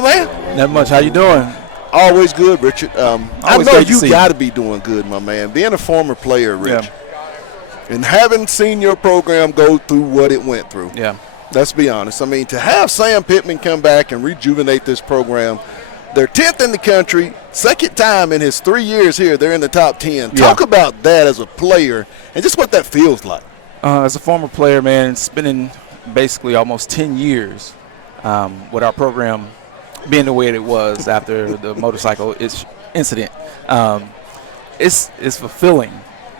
my man? Not much. How you doing? Always good, Richard. I know you got to be doing good, my man. Being a former player, Rich, and having seen your program go through what it went through. Yeah. Let's be honest. I mean, to have Sam Pittman come back and rejuvenate this program, they're 10th in the country, second time in his 3 years here, they're in the top 10. Talk about that as a player and just what that feels like. As a former player, man, spending basically almost 10 years with our program being the way it was after the motorcycle incident, it's fulfilling.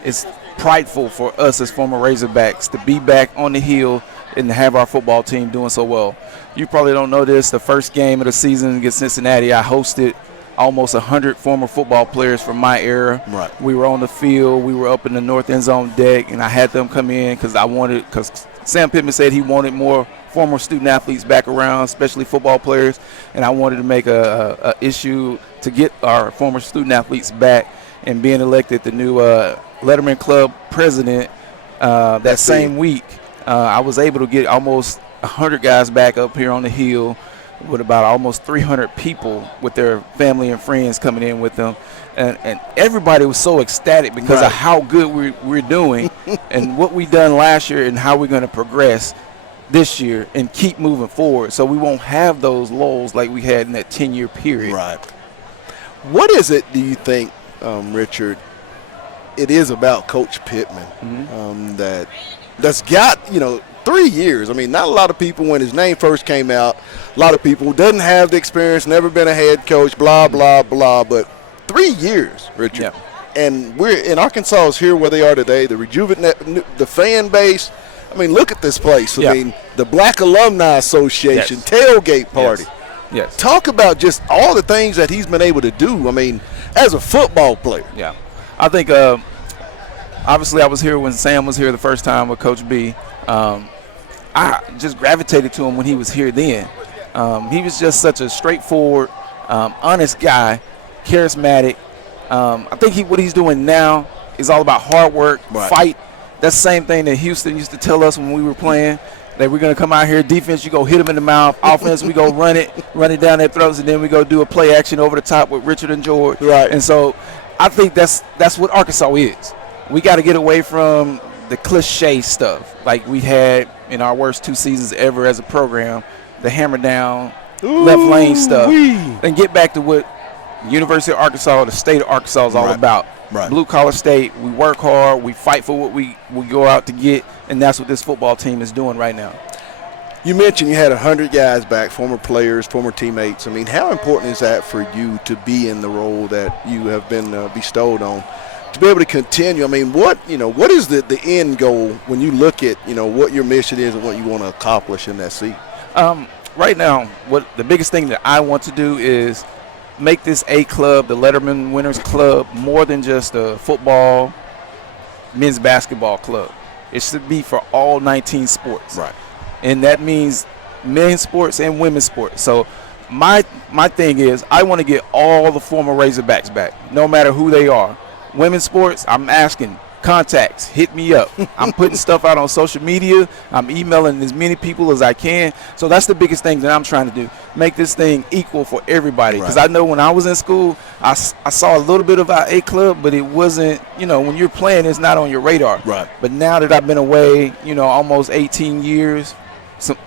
It's prideful for us as former Razorbacks to be back on the hill and to have our football team doing so well. You probably don't know this. The first game of the season against Cincinnati, I hosted almost 100 former football players from my era. Right. We were on the field. We were up in the north end zone deck, and I had them come in because Sam Pittman said he wanted more former student athletes back around, especially football players, and I wanted to make a issue to get our former student athletes back. And being elected the new Letterman Club president that same week, I was able to get almost 100 guys back up here on the hill with about almost 300 people with their family and friends coming in with them. And everybody was so ecstatic because of how good we're doing and what we done last year and how we're going to progress this year and keep moving forward. So we won't have those lulls like we had in that 10-year period. Right. What is it, do you think, Richard, it is about Coach Pittman that's got, 3 years. I mean, not a lot of people, when his name first came out, a lot of people doesn't have the experience, never been a head coach, blah, blah, blah. But 3 years, Richard. Yeah. And we're in Arkansas is here where they are today, the fan base. I mean, look at this place. I mean, the Black Alumni Association, Tailgate Party. Yes. Talk about just all the things that he's been able to do, I mean, as a football player. Yeah. I think, obviously, I was here when Sam was here the first time with Coach B. I just gravitated to him when he was here then. He was just such a straightforward, honest guy, charismatic. I think what he's doing now is all about hard work, fight. That's the same thing that Houston used to tell us when we were playing, that we're going to come out here, defense, you go hit them in the mouth. Offense, we go run it down their throats, and then we go do a play action over the top with Richard and George. Right. And so I think that's what Arkansas is. We got to get away from the cliche stuff like we had in our worst 2 seasons ever as a program, the hammer down, left lane stuff, and get back to what University of Arkansas, the state of Arkansas is all about. Right. Blue-collar state, we work hard, we fight for what we go out to get, and that's what this football team is doing right now. You mentioned you had 100 guys back, former players, former teammates. I mean, how important is that for you to be in the role that you have been bestowed on, to be able to continue? I mean, what is the end goal when you look at, what your mission is and what you want to accomplish in that seat? Right now, what the biggest thing that I want to do is make this A club, the Letterman Winners Club, more than just a football, men's basketball club. It should be for all 19 sports. Right. And that means men's sports and women's sports. So my thing is I want to get all the former Razorbacks back, no matter who they are. Women's sports, I'm asking contacts, hit me up. I'm putting stuff out on social media. I'm emailing as many people as I can. So that's the biggest thing that I'm trying to do, make this thing equal for everybody. Because I know when I was in school, I saw a little bit of our A club, but it wasn't, when you're playing, it's not on your radar. Right. But now that I've been away, almost 18 years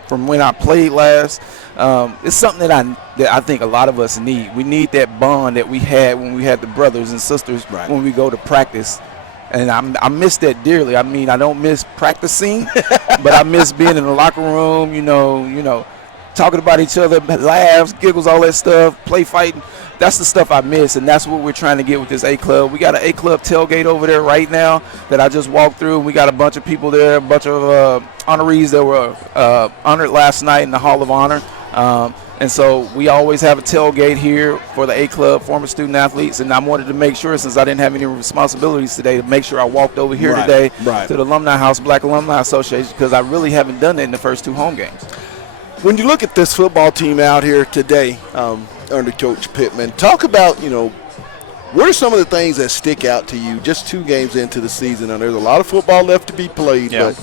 from when I played last, it's something that I think a lot of us need. We need that bond that we had when we had the brothers and sisters when we go to practice. And I miss that dearly. I mean, I don't miss practicing, but I miss being in the locker room, talking about each other, laughs, giggles, all that stuff, play fighting. That's the stuff I miss, and that's what we're trying to get with this A Club. We got an A Club tailgate over there right now that I just walked through, and we got a bunch of people there, a bunch of honorees that were honored last night in the Hall of Honor. And so we always have a tailgate here for the A Club, former student athletes, and I wanted to make sure, since I didn't have any responsibilities today, to make sure I walked over here today to the Alumni House, Black Alumni Association, because I really haven't done that in the first 2 home games. When you look at this football team out here today under Coach Pittman, talk about, what are some of the things that stick out to you just 2 games into the season? And there's a lot of football left to be played, but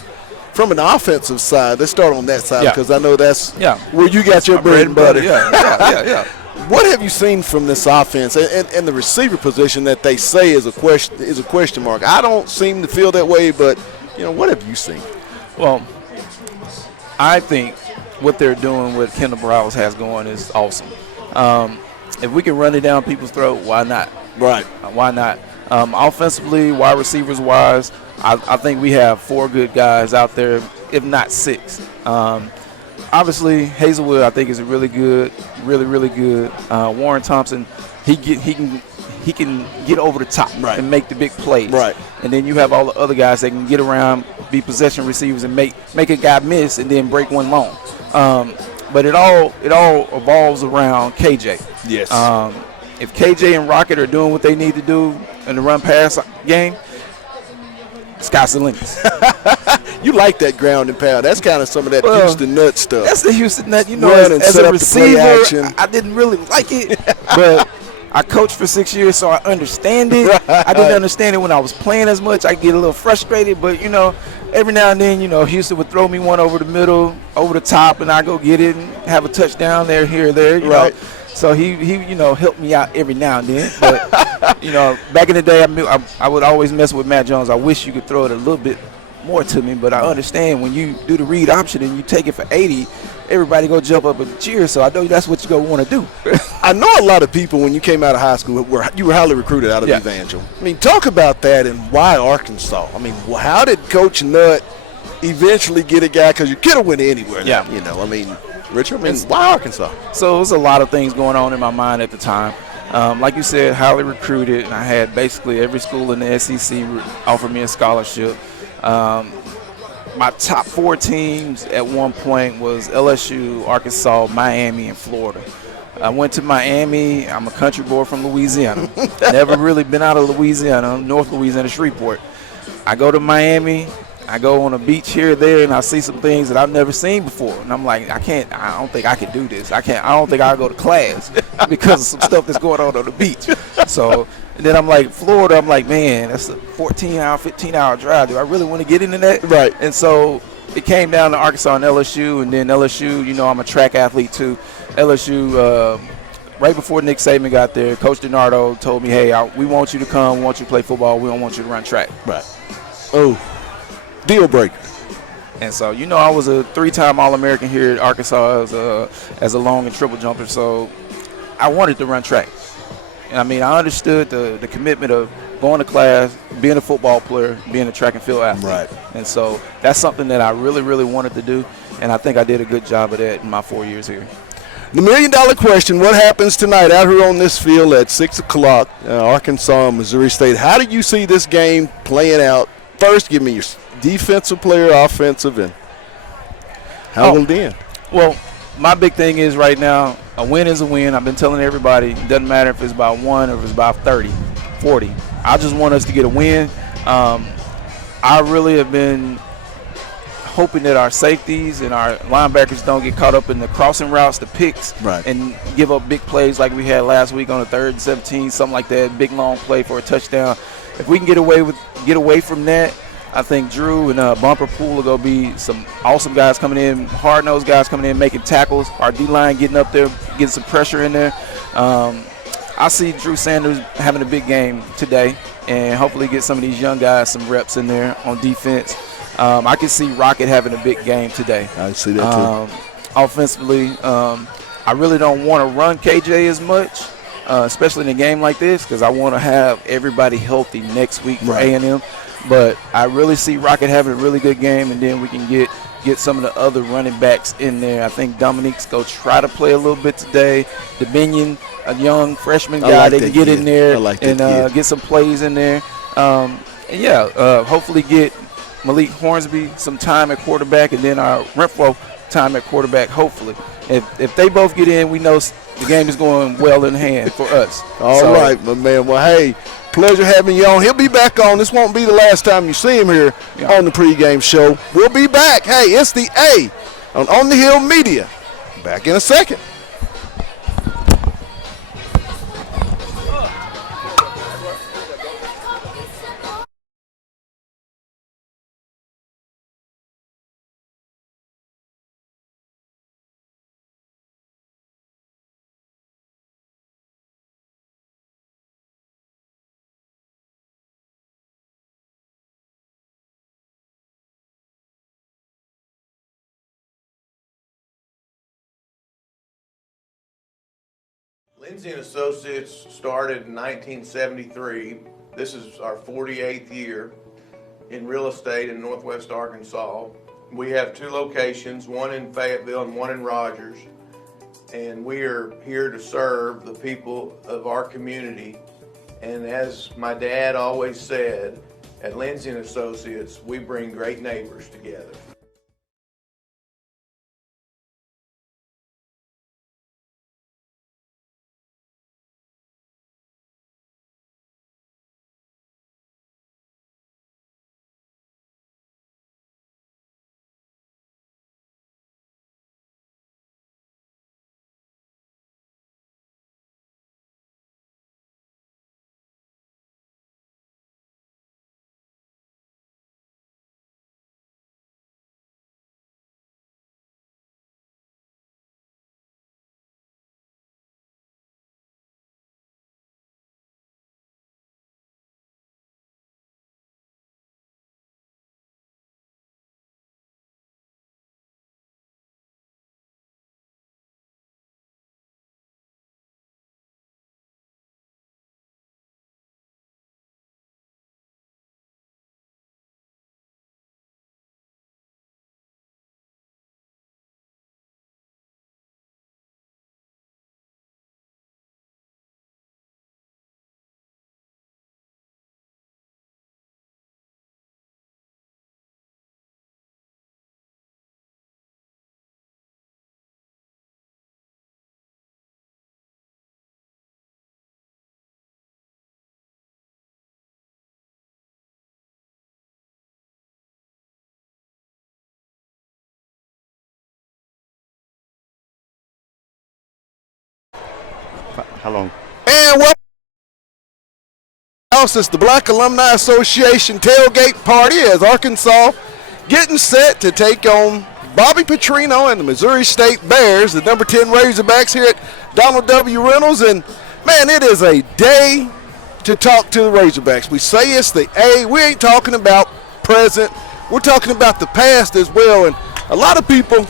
from an offensive side, let's start on that side Yeah. because I know that's Yeah. where you got your bread and butter. Yeah. What have you seen from this offense and the receiver position that they say is a question mark? I don't seem to feel that way, but what have you seen? Well, I think what they're doing, what Kendall Browse has going, is awesome. If we can run it down people's throat, why not? Right. Why not? Offensively, wide receivers wise, I think we have 4 good guys out there, if not 6. Obviously, Hazelwood, I think, is really good, really good. Warren Thompson, he can get over the top and make the big plays. Right. And then you have all the other guys that can get around, be possession receivers, and make a guy miss and then break one long. But it all evolves around KJ. Yes. If KJ and Rocket are doing what they need to do in the run-pass game, sky's the limit. You like that ground and pound. That's kind of some of that Houston nut stuff. That's the Houston nut. As a receiver, I didn't really like it, but I coached for 6 years, so I understand it. Right. I didn't understand it when I was playing as much. I get a little frustrated, but, every now and then, Houston would throw me one over the middle, over the top, and I go get it and have a touchdown there, here or there, you know. So he helped me out every now and then. But, back in the day, I would always mess with Matt Jones. I wish you could throw it a little bit more to me, but I understand when you do the read option and you take it for 80, everybody go jump up and cheer. So I know that's what you go want to do. I know a lot of people when you came out of high school you were highly recruited out of Evangel. I mean, talk about that and why Arkansas. I mean, how did Coach Nutt eventually get a guy? Because you could have went anywhere. Yeah. Richard, why Arkansas? So it was a lot of things going on in my mind at the time. Like you said, highly recruited, and I had basically every school in the SEC offer me a scholarship. My top 4 teams at one point was LSU, Arkansas, Miami, and Florida. I went to Miami. I'm a country boy from Louisiana. Never really been out of Louisiana, North Louisiana, Shreveport. I go to Miami. I go on a beach here or there, and I see some things that I've never seen before. And I'm like, I don't think I can do this. I don't think I'll go to class because of some stuff that's going on the beach. So, and then I'm like, Florida, I'm like, man, that's a 14-hour, 15-hour drive. Do I really want to get into that? Right. And so it came down to Arkansas and LSU, and then LSU, I'm a track athlete too. LSU, right before Nick Saban got there, Coach DiNardo told me, hey, we want you to come. We want you to play football. We don't want you to run track. Right. Oh. Deal breaker. And so, I was a 3-time All-American here at Arkansas as a long and triple jumper. So I wanted to run track. And I understood the commitment of going to class, being a football player, being a track and field athlete. Right. And so that's something that I really, really wanted to do. And I think I did a good job of that in my 4 years here. The $1,000,000 question, what happens tonight out here on this field at 6 o'clock, Arkansas and Missouri State? How do you see this game playing out? First, give me your defensive player, offensive, and how will it end? Well, my big thing is right now, a win is a win. I've been telling everybody, it doesn't matter if it's by 1 or if it's by 30, 40. I just want us to get a win. I really have been hoping that our safeties and our linebackers don't get caught up in the crossing routes, the picks, and give up big plays like we had last week on a 3rd and 17, something like that, big long play for a touchdown. If we can get away from that, I think Drew and Bumper Pool are going to be some awesome guys coming in, hard-nosed guys coming in, making tackles. Our D-line getting up there, getting some pressure in there. I see Drew Sanders having a big game today and hopefully get some of these young guys some reps in there on defense. I can see Rocket having a big game today. I see that too. Offensively, I really don't want to run KJ as much, especially in a game like this, because I want to have everybody healthy next week for A&M. But I really see Rocket having a really good game, and then we can get some of the other running backs in there. I think Dominique's going to try to play a little bit today. Dominion, a young freshman guy, they can get in there and get some plays in there. Hopefully get Malik Hornsby some time at quarterback, and then our Renfro time at quarterback, hopefully. If they both get in, we know the game is going well in hand for us. All right, my man. Well, hey, pleasure having you on. He'll be back on. This won't be the last time you see him here on the pregame show. We'll be back. Hey, it's the A on the Hill Media. Back in a second. Lindsay and Associates started in 1973. This is our 48th year in real estate in Northwest Arkansas. We have 2 locations, one in Fayetteville and one in Rogers. And we are here to serve the people of our community. And as my dad always said, at Lindsay and Associates, we bring great neighbors together. How long? And welcome. It's the Black Alumni Association tailgate party as Arkansas getting set to take on Bobby Petrino and the Missouri State Bears, the number 10 Razorbacks here at Donald W. Reynolds. And, man, it is a day to talk to the Razorbacks. We say it's the A. We ain't talking about present. We're talking about the past as well. And a lot of people,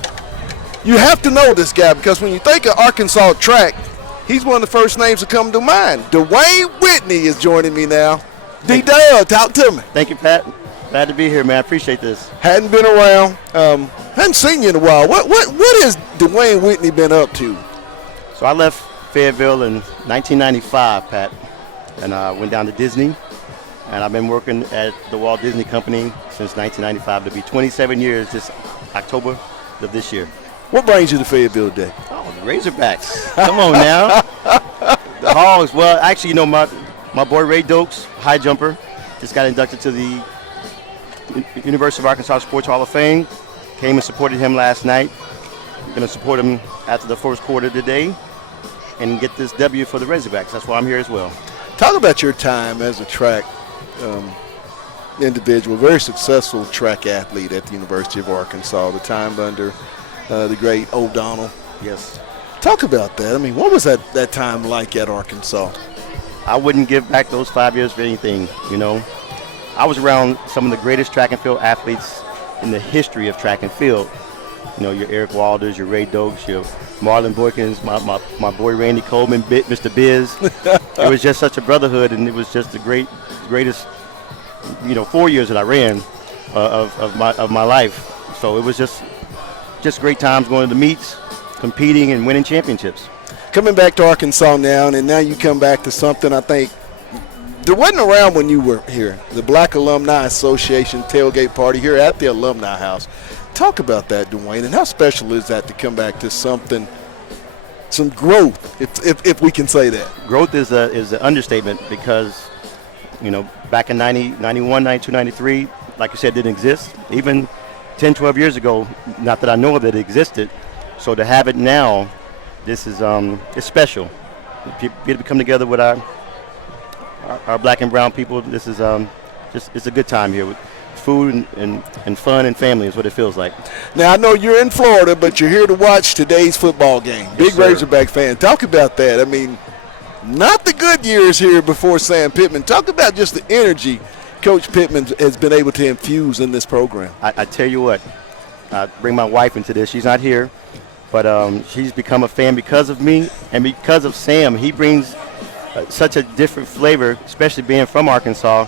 you have to know this guy because when you think of Arkansas track, he's one of the first names to come to mind. Dwayne Whitney is joining me now. D-Dub, talk to me. Thank you, Pat. Glad to be here, man. I appreciate this. Hadn't been around. Hadn't seen you in a while. What has Dwayne Whitney been up to? So I left Fayetteville in 1995, Pat, and I went down to Disney. And I've been working at the Walt Disney Company since 1995. It'll be 27 years this October of this year. What brings you to Fayetteville today? Oh, the Razorbacks. Come on now. The Hogs. Well, actually, you know, my boy Ray Dokes, high jumper, just got inducted to the University of Arkansas Sports Hall of Fame. Came and supported him last night. Going to support him after the first quarter today and get this W for the Razorbacks. That's why I'm here as well. Talk about your time as a track individual, very successful track athlete at the University of Arkansas, the time under the great O'Donnell. Yes. Talk about that. I mean, what was that time like at Arkansas? I wouldn't give back those 5 years for anything, you know. I was around some of the greatest track and field athletes in the history of track and field. You know, your Eric Walders, your Ray Dokes, your Marlon Boykins, my boy Randy Coleman, Mr. Biz. It was just such a brotherhood, and it was just the greatest, you know, 4 years that I ran of my life. So it was just great times going to the meets, competing and winning championships. Coming back to Arkansas now, and now you come back to something I think there wasn't around when you were here, the Black Alumni Association tailgate party here at the Alumni House. Talk about that, Dwayne, and how special is that to come back to something, some growth, if we can say that. Growth is an understatement because, you know, back in 90, 91, 92, 93, like you said, didn't exist. Even 10, 12 years ago, not that I know of it existed. So to have it now, this is it's special. People come together with our black and brown people. This is it's a good time here with food and fun and family is what it feels like. Now I know you're in Florida, but you're here to watch today's football game. Big Yes, sir. Razorback fan. Talk about that. I mean, not the good years here before Sam Pittman. Talk about just the energy Coach Pittman has been able to infuse in this program. I tell you what, I bring my wife into this. She's not here. but she's become a fan because of me and because of Sam. He brings such a different flavor, especially being from Arkansas.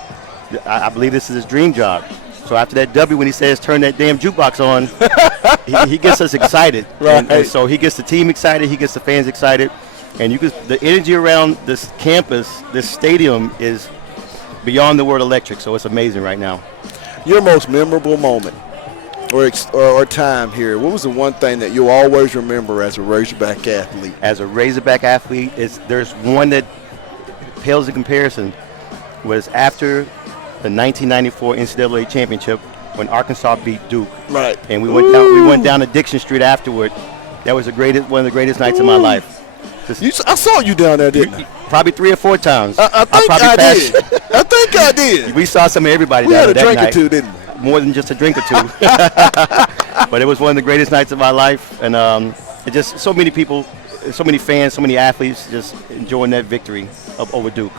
I believe this is his dream job. So after that W, when he says turn that damn jukebox on, he gets us excited. Right. And so he gets the team excited, he gets the fans excited. And the energy around this campus, this stadium is beyond the word electric. So it's amazing right now. Your most memorable moment or time here, what was the one thing that you'll always remember as a Razorback athlete? As a Razorback athlete, there's one that pales in comparison. Was after the 1994 NCAA championship when Arkansas beat Duke. Right. And we went down to Dixon Street afterward. That was one of the greatest nights of my life. I saw you down there, didn't I? Probably 3 or 4 times. I think I did. I think I did. We saw some of everybody We down had there a that drink or night. two, didn't we? More than just a drink or two. But it was one of the greatest nights of my life. And it just so many people, so many fans, so many athletes just enjoying that victory over Duke.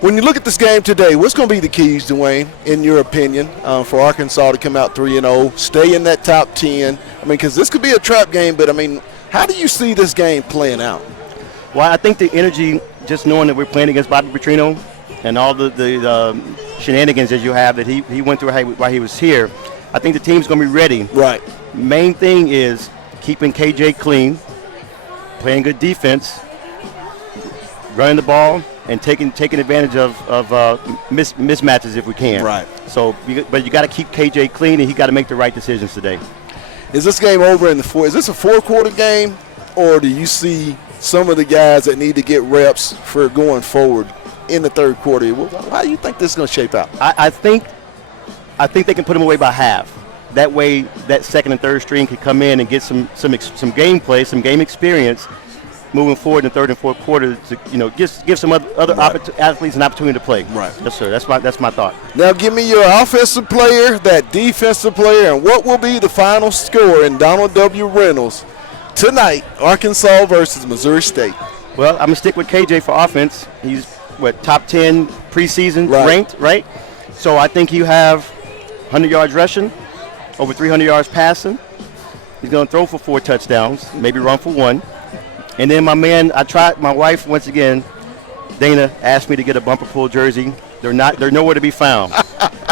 When you look at this game today, what's going to be the keys, Dwayne, in your opinion, for Arkansas to come out 3-0, stay in that top 10? I mean, because this could be a trap game, but, I mean, how do you see this game playing out? Well, I think the energy, just knowing that we're playing against Bobby Petrino and all the shenanigans that you have that he went through while he was here, I think the team's going to be ready. Right. Main thing is keeping KJ clean, playing good defense, running the ball, and taking advantage of mismatches if we can. Right. So, but you got to keep KJ clean, and he got to make the right decisions today. Is this game over in the fourth? Is this a 4-quarter game, or do you see some of the guys that need to get reps for going forward in the third quarter? How do you think this is going to shape out? I think they can put them away by half. That way, that second and third string can come in and get some gameplay, some game experience, moving forward in the third and fourth quarter to give some other Right. athletes an opportunity to play. Right. Yes, sir. That's my thought. Now give me your offensive player, that defensive player, and what will be the final score in Donald W. Reynolds tonight, Arkansas versus Missouri State? Well, I'm gonna stick with KJ for offense. He's top 10 preseason Right. ranked, right? So I think you have 100 yards rushing, over 300 yards passing. He's gonna throw for 4 touchdowns, maybe run for 1. And then my wife, once again, Dana, asked me to get a bumper pool jersey. They're nowhere to be found.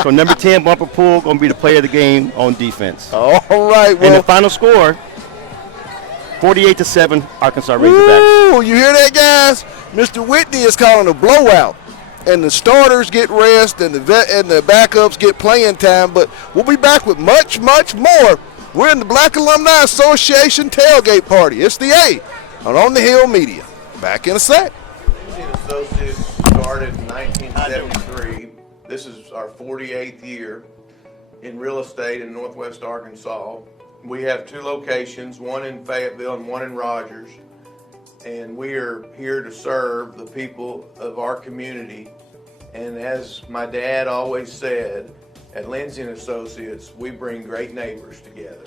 So number 10 bumper pool going to be the player of the game on defense. All right. And the final score, 48-7, Arkansas Razorbacks. Ooh, you hear that, guys? Mr. Whitney is calling a blowout. And the starters get rest and the backups get playing time. But we'll be back with much, much more. We're in the Black Alumni Association tailgate party. It's the A on the Hill Media. Back in a sec. Associates started in 1973. This is our 48th year in real estate in Northwest Arkansas. We have 2 locations, one in Fayetteville and one in Rogers. And we are here to serve the people of our community. And as my dad always said, at Lindsay & Associates, we bring great neighbors together.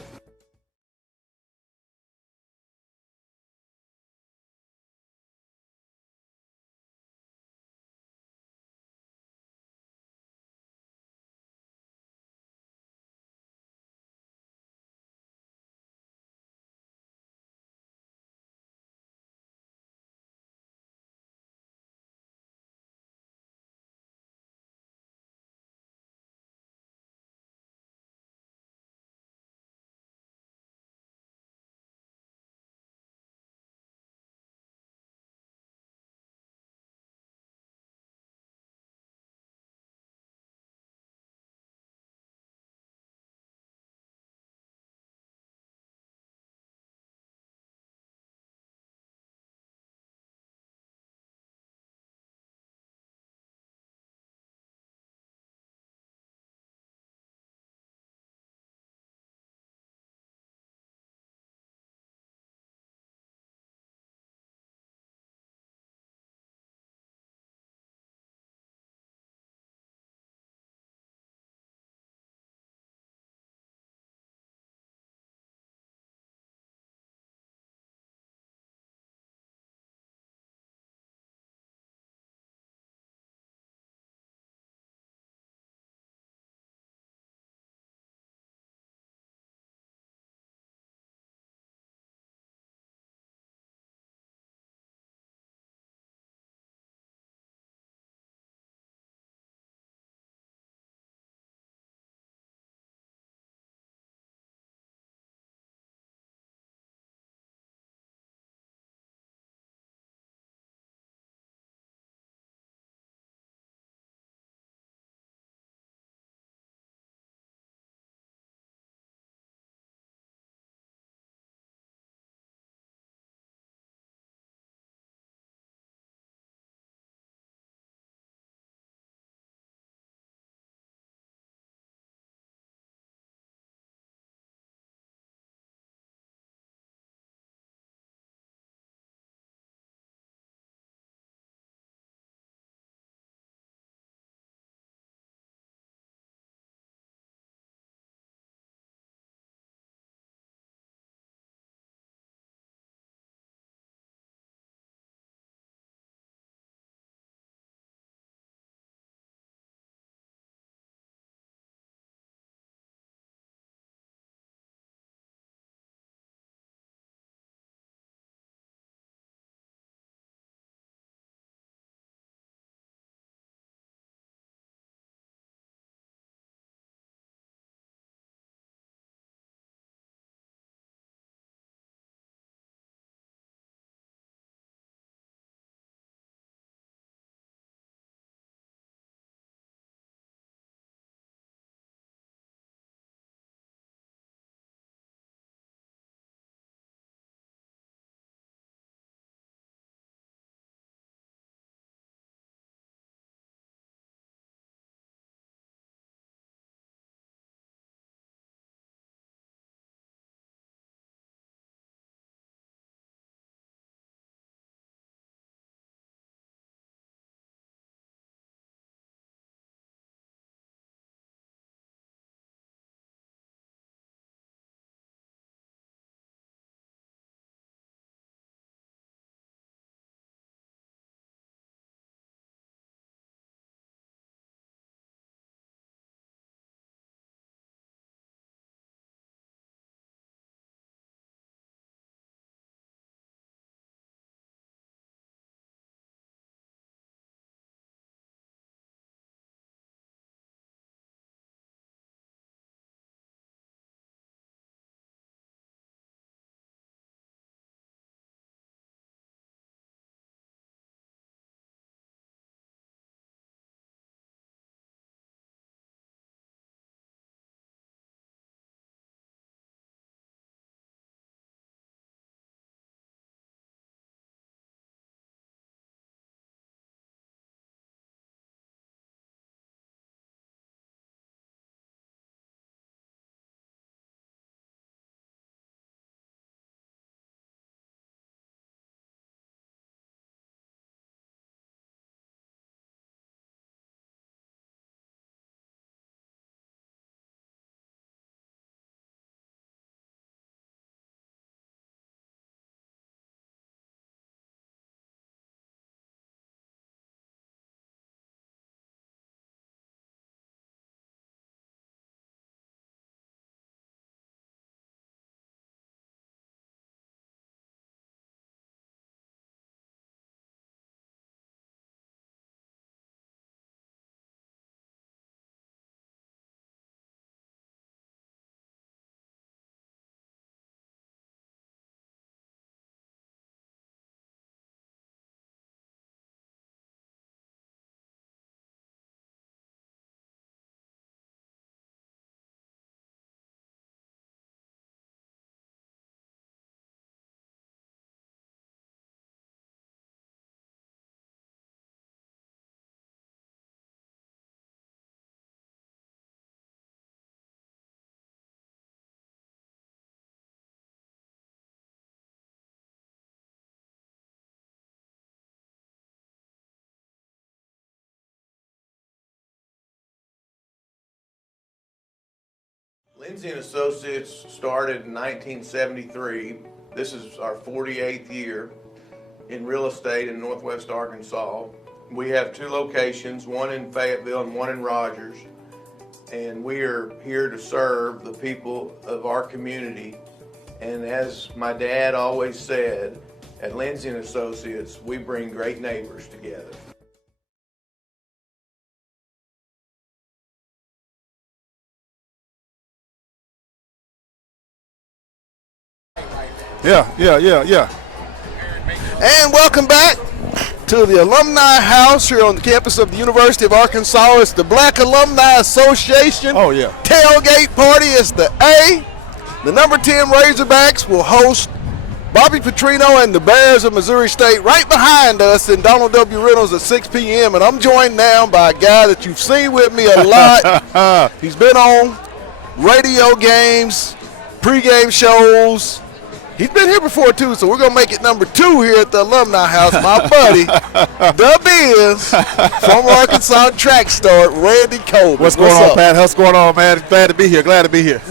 Lindsay & Associates started in 1973. This is our 48th year in real estate in Northwest Arkansas. We have 2 locations, one in Fayetteville and one in Rogers. And we are here to serve the people of our community. And as my dad always said, at Lindsay & Associates, we bring great neighbors together. Yeah. And welcome back to the Alumni House here on the campus of the University of Arkansas. It's the Black Alumni Association. Oh, yeah. Tailgate party is the A. The number 10 Razorbacks will host Bobby Petrino and the Bears of Missouri State right behind us in Donald W. Reynolds at 6 p.m. And I'm joined now by a guy that you've seen with me a lot. He's been on radio games, pregame shows. He's been here before, too, so we're going to make it number 2 here at the Alumni House. My buddy, the Biz, former Arkansas track star, Randy Coleman. What's going on, Pat? What's going on, man? Glad to be here.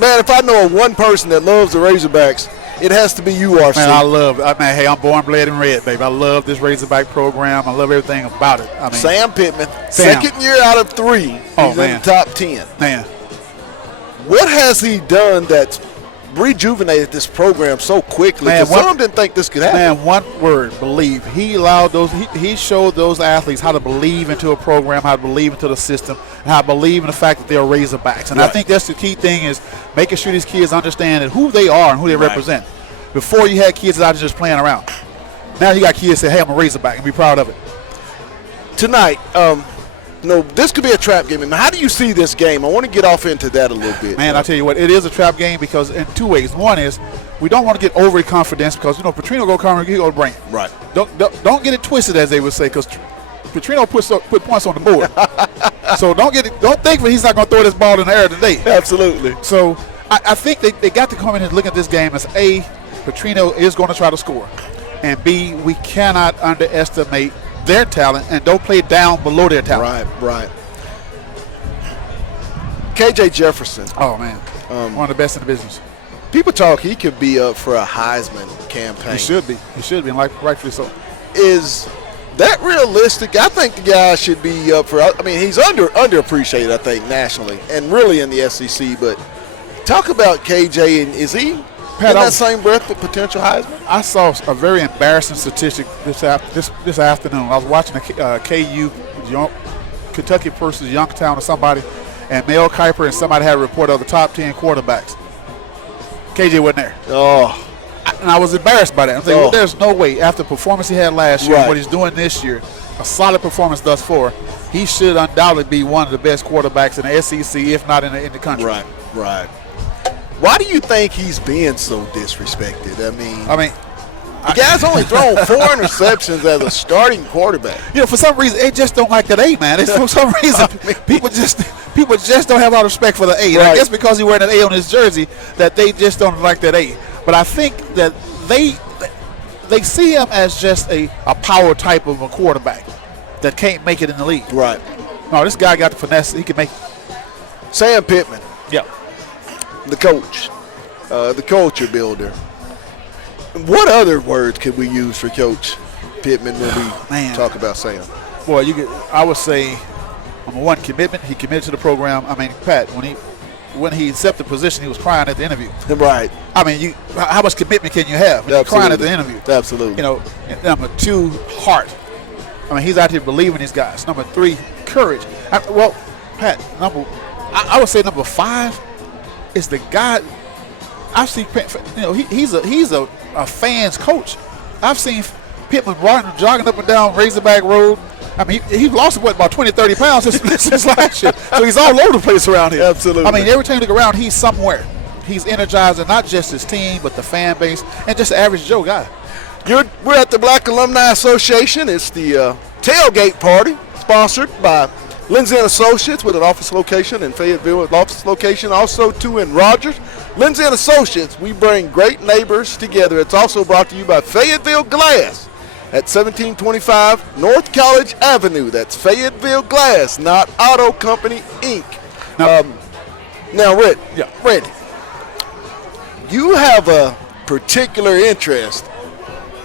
Man, if I know of one person that loves the Razorbacks, it has to be you, RC. Man, hey, I'm born, bled, and red, baby. I love this Razorback program. I love everything about it. I mean, Sam Pittman, second year out of 3. He's in the top 10. Man. What has he done that's rejuvenated this program so quickly? Because some didn't think this could happen. Man, one word, believe. He allowed he showed those athletes how to believe into a program, how to believe into the system, and how to believe in the fact that they're Razorbacks. And I think that's the key thing, is making sure these kids understand who they are and who they represent. Before, you had kids out just playing around. Now you got kids that say, hey, I'm a Razorback, and be proud of it. Tonight, this could be a trap game. And how do you see this game? I want to get off into that a little bit. Man, I tell you what, it is a trap game because in 2 ways. One is we don't want to get overly confident because, Petrino go come and he go bring it. Right. Don't get it twisted, as they would say, because Petrino put points on the board. So don't think that he's not going to throw this ball in the air today. Absolutely. So I think they got to come in and look at this game as A, Petrino is going to try to score, and B, we cannot underestimate their talent and don't play down below their talent. Right. KJ Jefferson. Oh, man. One of the best in the business. People talk he could be up for a Heisman campaign. He should be, and rightfully so. Is that realistic? I think the guy should be up for. I mean, he's underappreciated, I think, nationally and really in the SEC. But talk about KJ, and is he in that same breath of potential Heisman? I saw a very embarrassing statistic this afternoon. I was watching a KU, Kentucky versus Youngstown or somebody, and Mel Kiper and somebody had a report of the top 10 quarterbacks. KJ wasn't there. Oh. And I was embarrassed by that. I'm thinking, well, there's no way, after the performance he had last year, what he's doing this year, a solid performance thus far, he should undoubtedly be one of the best quarterbacks in the SEC, if not in the country. Right. Why do you think he's being so disrespected? I mean, the guy's only thrown 4 interceptions as a starting quarterback. For some reason, they just don't like that A, man. For some reason, people just don't have a lot of respect for the A. And I guess because he wearing an A on his jersey, that they just don't like that A. But I think that they see him as just a power type of a quarterback that can't make it in the league. Right. No, this guy got the finesse. He can make it. Sam Pittman. Yeah. The coach, the culture builder. What other words could we use for Coach Pittman when we talk about Sam? Boy, I would say, number one, commitment. He committed to the program. I mean, Pat, when he accepted the position, he was crying at the interview. Right. I mean, how much commitment can you have? You're crying at the interview. Absolutely. Number 2, heart. I mean, he's out here believing these guys. Number 3, courage. Pat, I would say number 5 is the guy. I've seen, he's a fan's coach. I've seen Pittman jogging up and down Razorback Road. I mean, he lost about 20, 30 pounds since last year. So he's all over the place around here. Absolutely. I mean, every time you look around, he's somewhere. He's energizing not just his team, but the fan base and just the average Joe guy. We're at the Black Alumni Association. It's the tailgate party sponsored by Lindsay & Associates with an office location in Fayetteville, an office location also 2 in Rogers. Lindsay & Associates, we bring great neighbors together. It's also brought to you by Fayetteville Glass at 1725 North College Avenue. That's Fayetteville Glass, not Auto Company, Inc. Now, Randy, you have a particular interest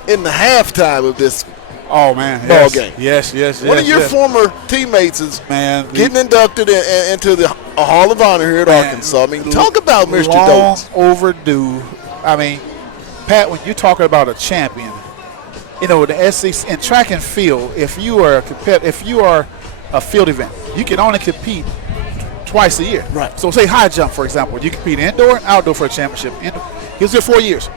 in the halftime of this Oh man, ball game. Yes. One of your former teammates is Man, getting inducted into the Hall of Honor here at Arkansas. I mean, talk about Mr. long Dokes. overdue. I mean, Pat, when you're talking about a champion, you know, the SEC in track and field, if you are a field event, you can only compete twice a year. Right. So say high jump, for example, you compete indoor and outdoor for a championship. He was there 4 years.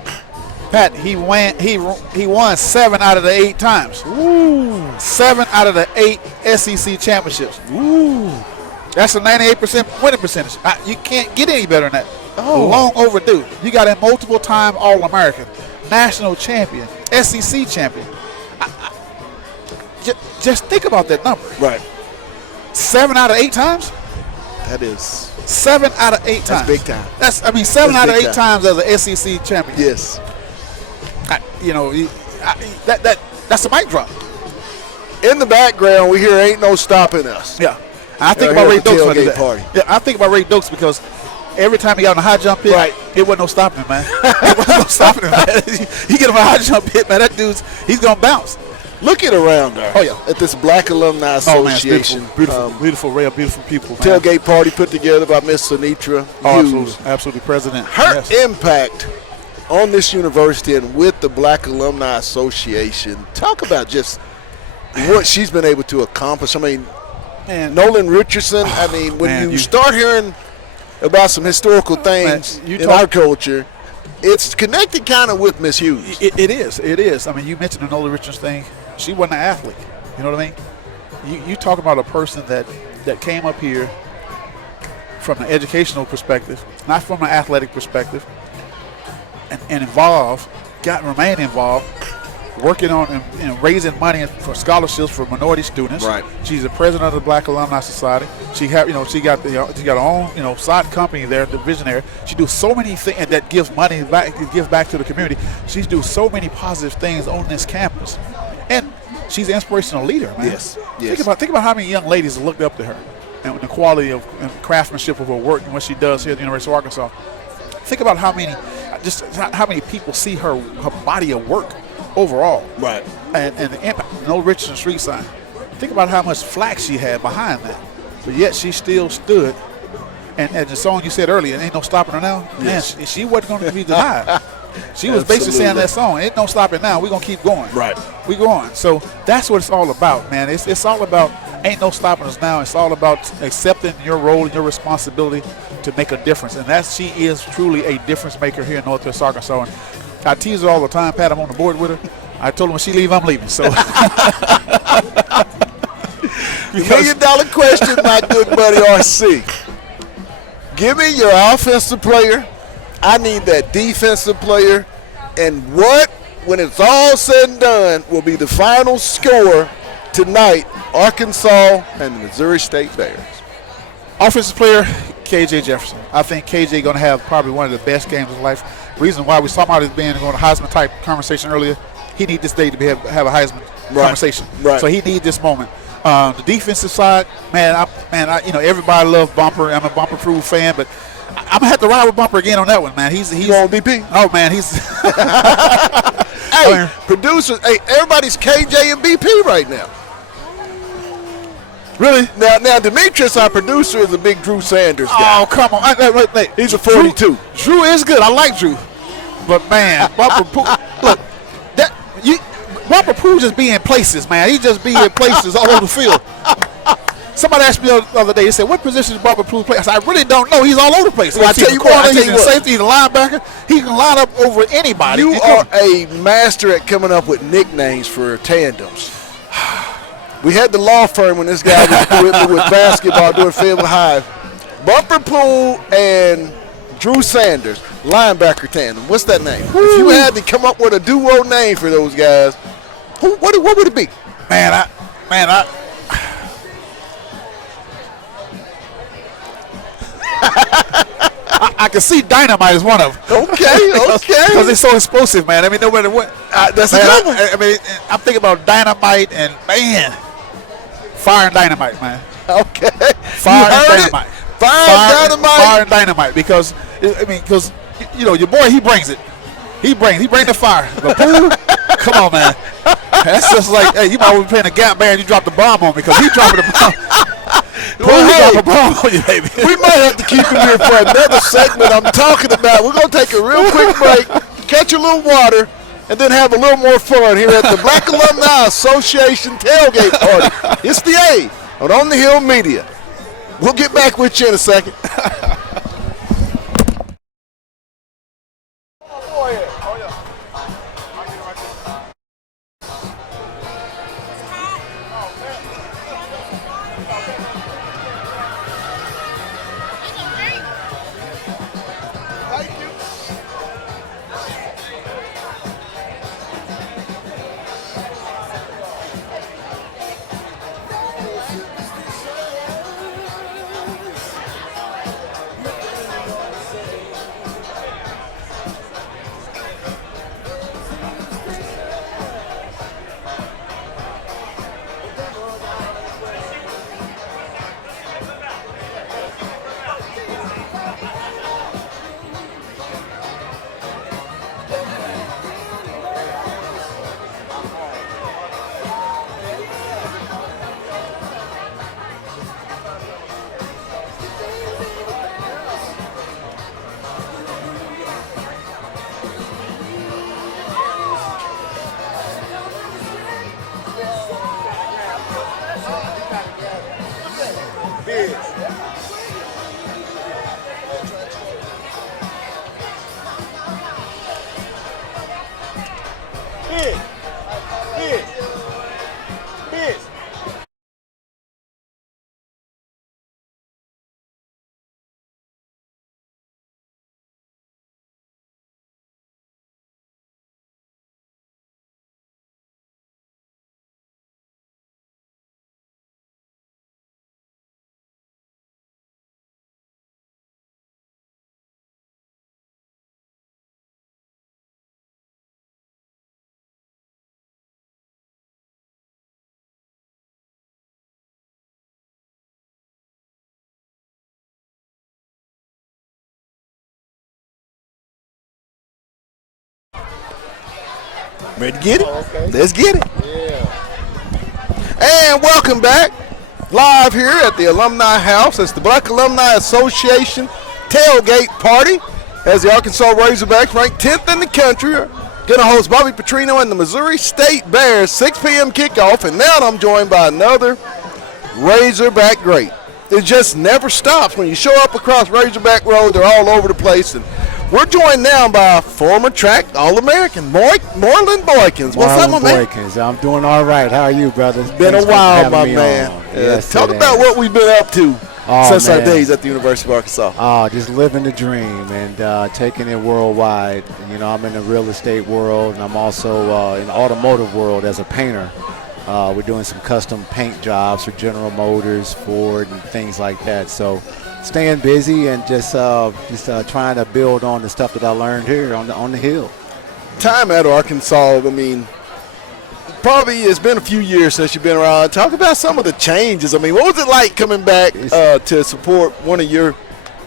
Pat, he won 7 out of the 8 times. Ooh. 7 out of the 8 SEC championships. Ooh. That's a 98% winning percentage. You can't get any better than that. Oh. Long overdue. You got a multiple-time All-American, national champion, SEC champion. Just think about that number. Right. 7 out of 8 times? That is 7 out of 8 times. That's big time. 7 out of 8 big times as an SEC champion. Yes. That's a mic drop. In the background, we hear "Ain't No Stopping Us." Yeah. I think Here about at Ray the Dokes when I do tailgate that. party. Yeah, I think about Ray Dokes because every time he got on a high jump hit, Right. it wasn't no stopping him, man. It wasn't no stopping him, man. He get him a high jump hit, man. That he's gonna bounce. Looking around there. Oh, yeah. At this Black Alumni Association. Oh man, it's beautiful, beautiful, real beautiful people. Man. Tailgate party put together by Miss Sinitra Oh, Hughes. absolutely, President. Her Yes. impact on this university and with the Black Alumni Association. Talk about just what she's been able to accomplish. I mean, Man, Nolan Richardson, I mean, when man, you start hearing about some historical things you in talk- our culture, it's connected kind of with Miss Hughes. It is. I mean, you mentioned the Nolan Richards thing. She wasn't an athlete. You know what I mean? You talk about a person that came up here from an educational perspective, not from an athletic perspective, and remained involved, working on and raising money for scholarships for minority students. Right. She's the president of the Black Alumni Society. She got her own side company there, the Visionary. She do so many things that gives money back, give back to the community. She's do so many positive things on this campus, and she's an inspirational leader, man. Yes. Think about how many young ladies looked up to her, and the quality of and craftsmanship of her work and what she does here at the University of Arkansas. Think about how many people see her body of work overall. Right. And the impact. No Richardson Street sign. Think about how much flack she had behind that. But yet she still stood. And the song you said earlier, Ain't No Stopping Her Now, Yes. man, she wasn't going to be denied. She was basically saying that song, ain't no stopping now, we're going to keep going. Right. We go on. So that's what it's all about, man. It's all about ain't no stopping us now. It's all about accepting your role and your responsibility to make a difference. And she is truly a difference maker here in Northwest Arkansas. And I tease her all the time, Pat. I'm on the board with her. I told her when she leave, I'm leaving. So $1 million question, my good buddy RC. Give me your offensive player. I need that defensive player. And what, when it's all said and done, will be the final score tonight, Arkansas and the Missouri State Bears? offensive player, KJ Jefferson. I think KJ going to have probably one of the best games of his life. Reason why we saw about his being going to Heisman type conversation earlier. He needs this day to have a Heisman conversation. Right. So he needs this moment. The defensive side, man, everybody loves Bumper. I'm a Bumper Proof fan, but I'm gonna have to ride with Bumper again on that one, man. He's on BP. Oh man, he's. Hey, producers, hey, everybody's KJ and BP right now. Really? Now, Demetrius, our producer, is a big Drew Sanders guy. Oh come on, wait. He's a 42. Drew is good. I like Drew, but man, Bumper Proof. Look, Bumper Proof just be in places, man. He just be in places all over the field. Somebody asked me the other day, they said, what position does Bumper Proof play? I said, I really don't know. He's all over the place. Well, I tell you what, he's in safety, he's a linebacker. He can line up over anybody. You are a master at coming up with nicknames for tandems. We had the law firm when this guy was with basketball doing Fayetteville High. Bumper Pool and Drew Sanders, linebacker tandem. What's that name? Woo. If you had to come up with a duo name for those guys, what would it be? I can see Dynamite as one of them. Okay. Because they're so explosive, man. I mean, no matter what. That's a good one. I mean, I'm thinking about Dynamite and, man, Fire and Dynamite, man. Okay. Fire and Dynamite. Fire and Dynamite. Fire and Dynamite. Because your boy, he brings it. He bring the fire. The pool, come on, man. That's just like, hey, you might be playing a gap band. You dropped the bomb on me because he dropping the bomb. Well, hey, drop a bomb on you, baby. we might have to keep him here for another segment I'm talking about. We're going to take a real quick break, catch a little water, and then have a little more fun here at the Black Alumni Association Tailgate Party. It's the A on the Hill Media. We'll get back with you in a second. Ready to get it? Okay. Let's get it. Yeah. And welcome back. Live here at the Alumni House. It's the Black Alumni Association Tailgate Party as the Arkansas Razorbacks, ranked 10th in the country, are going to host Bobby Petrino and the Missouri State Bears, 6 p.m. kickoff. And now I'm joined by another Razorback great. It just never stops. When you show up across Razorback Road, they're all over the place. And we're joined now by former track All-American Marlon Boykins. What's up, my man? Boykins. I'm doing all right. How are you, brother? Been a while, my man. Yes, talk about what we've been up to since our days at the University of Arkansas. Just living the dream and taking it worldwide. You know, I'm in the real estate world, and I'm also in the automotive world as a painter. We're doing some custom paint jobs for General Motors, Ford, and things like that. So staying busy and just trying to build on the stuff that I learned here on the Hill. Time at Arkansas, I mean, probably it's been a few years since you've been around. Talk about some of the changes. I mean, what was it like coming back to support one of your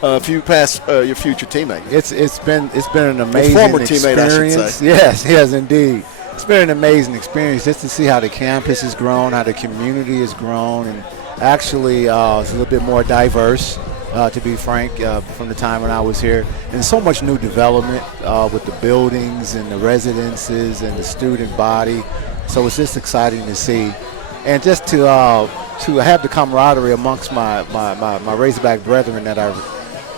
your future teammates? It's been an amazing former experience. Teammate, I should say. Yes, indeed. It's been an amazing experience just to see how the campus has grown, how the community has grown, and actually it's a little bit more diverse, to be frank, from the time when I was here. And so much new development with the buildings and the residences and the student body. So it's just exciting to see. And just to have the camaraderie amongst my Razorback brethren that I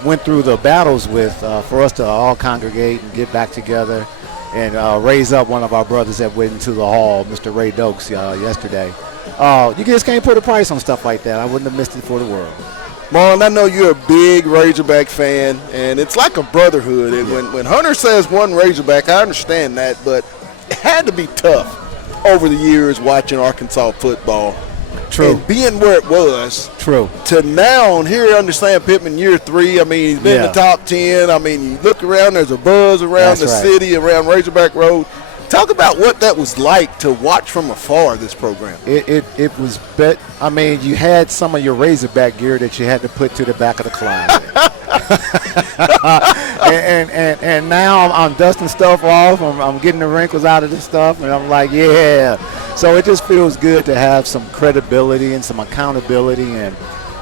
went through the battles with, for us to all congregate and get back together and raise up one of our brothers that went into the hall, Mr. Ray Dokes, yesterday. You just can't put a price on stuff like that. I wouldn't have missed it for the world. Marlon, I know you're a big Razorback fan, and it's like a brotherhood. And when Hunter says one Razorback, I understand that, but it had to be tough over the years watching Arkansas football. True. And being where it was. True. To now, and here under Sam Pittman, year 3, I mean, he's been in the top 10. I mean, you look around, there's a buzz around city, around Razorback Road. Talk about what that was like to watch from afar, this program. It was, I mean, you had some of your Razorback gear that you had to put to the back of the closet. and now I'm dusting stuff off. I'm getting the wrinkles out of this stuff, and I'm like, yeah. So it just feels good to have some credibility and some accountability, and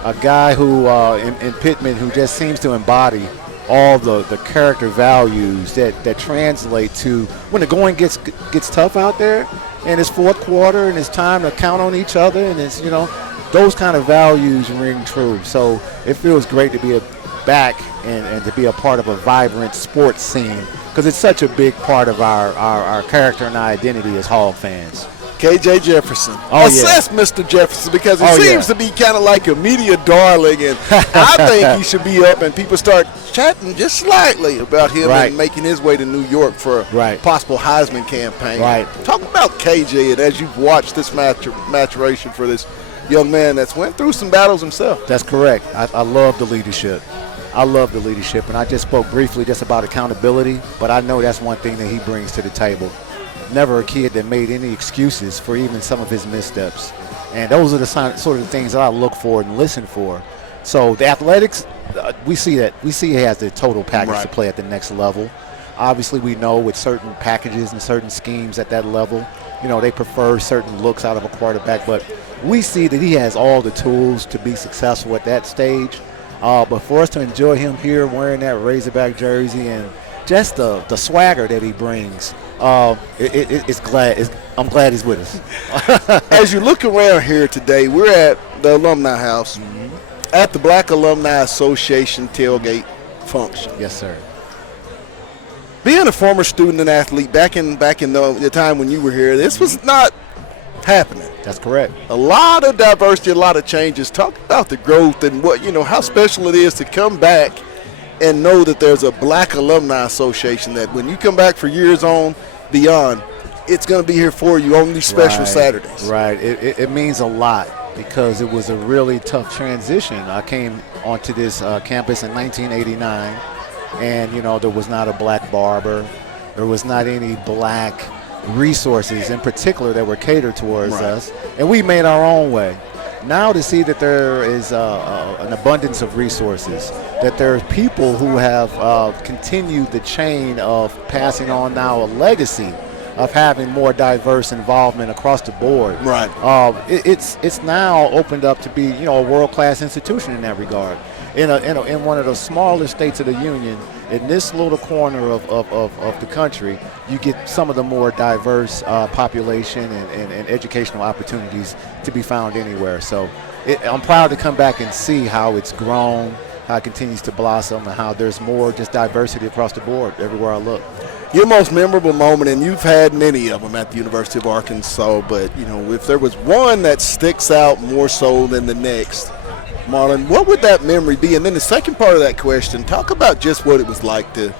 a guy who in Pittman who just seems to embody all the character values that translate to when the going gets tough out there, and it's fourth quarter and it's time to count on each other, and it's those kind of values ring true. So it feels great to be back and to be a part of a vibrant sports scene, because it's such a big part of our character and our identity as Hog fans. KJ Jefferson. Assess Mr. Jefferson, because he seems to be kind of like a media darling, and I think he should be up and people start chatting just slightly about him and making his way to New York for a possible Heisman campaign. Right. Talk about KJ, and as you've watched this maturation for this young man that's went through some battles himself. That's correct. I love the leadership. And I just spoke briefly just about accountability, but I know that's one thing that he brings to the table. Never a kid that made any excuses for even some of his missteps. And those are the sort of things that I look for and listen for. So the athletics, we see he has the total package to play at the next level. Obviously, we know with certain packages and certain schemes at that level, they prefer certain looks out of a quarterback. But we see that he has all the tools to be successful at that stage. But for us to enjoy him here wearing that Razorback jersey and just the swagger that he brings, I'm glad he's with us. As you look around here today, we're at the Alumni House at the Black Alumni Association tailgate function. Yes, sir. Being a former student and athlete back in the time when you were here, this was not happening. That's correct. A lot of diversity, a lot of changes. Talk about the growth and what how special it is to come back and know that there's a Black Alumni Association that when you come back for years on beyond, it's going to be here for you on these special Saturdays. Right. It means a lot because it was a really tough transition. I came onto this campus in 1989, and, there was not a black barber. There was not any black resources in particular that were catered towards us, and we made our own way. Now to see that there is an abundance of resources, that there are people who have continued the chain of passing on now a legacy of having more diverse involvement across the board. Right. It's now opened up to be a world-class institution in that regard. In one of the smallest states of the union, in this little corner of the country, you get some of the more diverse population and educational opportunities to be found anywhere. So I'm proud to come back and see how it's grown, how it continues to blossom, and how there's more just diversity across the board everywhere I look. Your most memorable moment, and you've had many of them at the University of Arkansas, but if there was one that sticks out more so than the next, Marlon, what would that memory be? And then the second part of that question, talk about just what it was like to